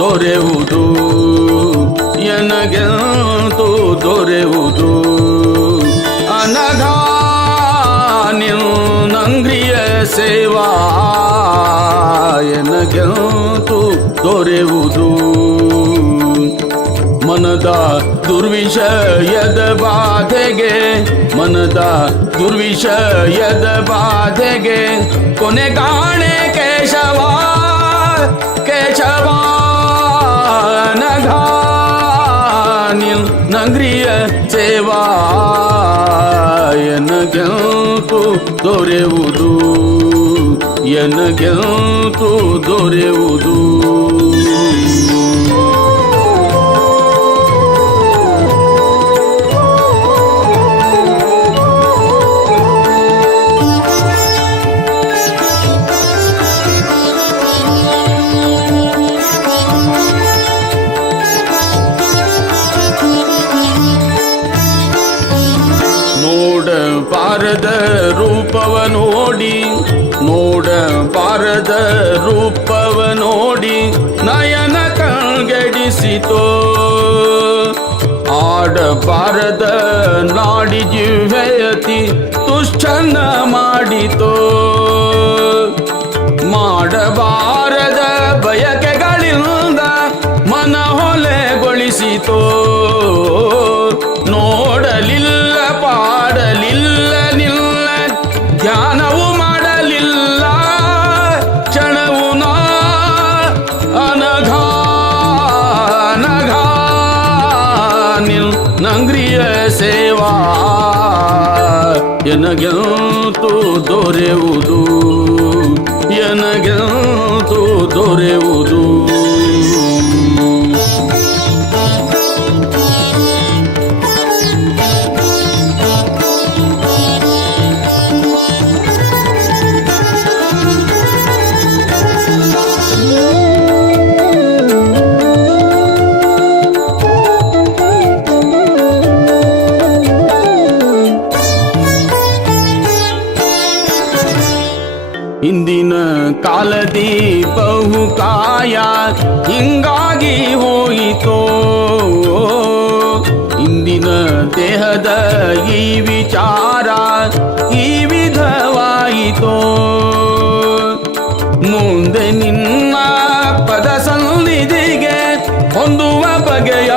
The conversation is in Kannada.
ದೊರೆಯುವುದು. ಎನಗೆಂತೂ ದೊರೆಯುವುದು. ಅನಘ ನಂಗ್ರಿಯ ಸೇವಾ. ಎನಗೆಂತೂ ದೊರೆಯುವುದು. ಮನದ ದುರ್ವಿಷಯದ ಬಾಧೆಗೆ, ಮನದ ದುರ್ವಿಷಯದ ಬಾಧೆಗೆ, ಕೊನೆಗಾಣೆ ಕೇಶವ ಕೇಶವ. ನಂಗ್ರಿಯ ಸೇವಾ ಎನಗೆಂತು ದೊರೆಯುವುದು ಎನಗೆಂತು ದೊರೆಯುವುದು ಪಾರದ ರೂಪವ ನೋಡಿ ನೋಡ ಪಾರದ ರೂಪವ ನೋಡಿ ನಯನ ಕಣ್ಗೆಸಿತೋ ಆಡ ಪಾರದ ನಾಡಿ ಜಿವ್ಯಯತಿ ತುಷ್ಟನ್ನ ಮಾಡಿತೋ. ಮಾಡಬಾರದ ನಂಗ್ರಿಯ ಸೇವಾ. ಎನಗೆಂತು ದೊರೆಯುವುದು? ಎನಗೆಂತು ದೊರೆಯುವುದು? ಇಂದಿನ ಕಾಲದಿ ಬಹುಕಾಯ ಹಿಂಗಾಗಿ ಹೋಯಿತೋ? ಇಂದಿನ ದೇಹದ ಈ ವಿಚಾರ ಈ ವಿಧವಾಯಿತೋ? ಮುಂದೆ ನಿನ್ನ ಪದ ಸನ್ನಿಧಿಗೆ ಹೊಂದುವ ಬಗೆಯ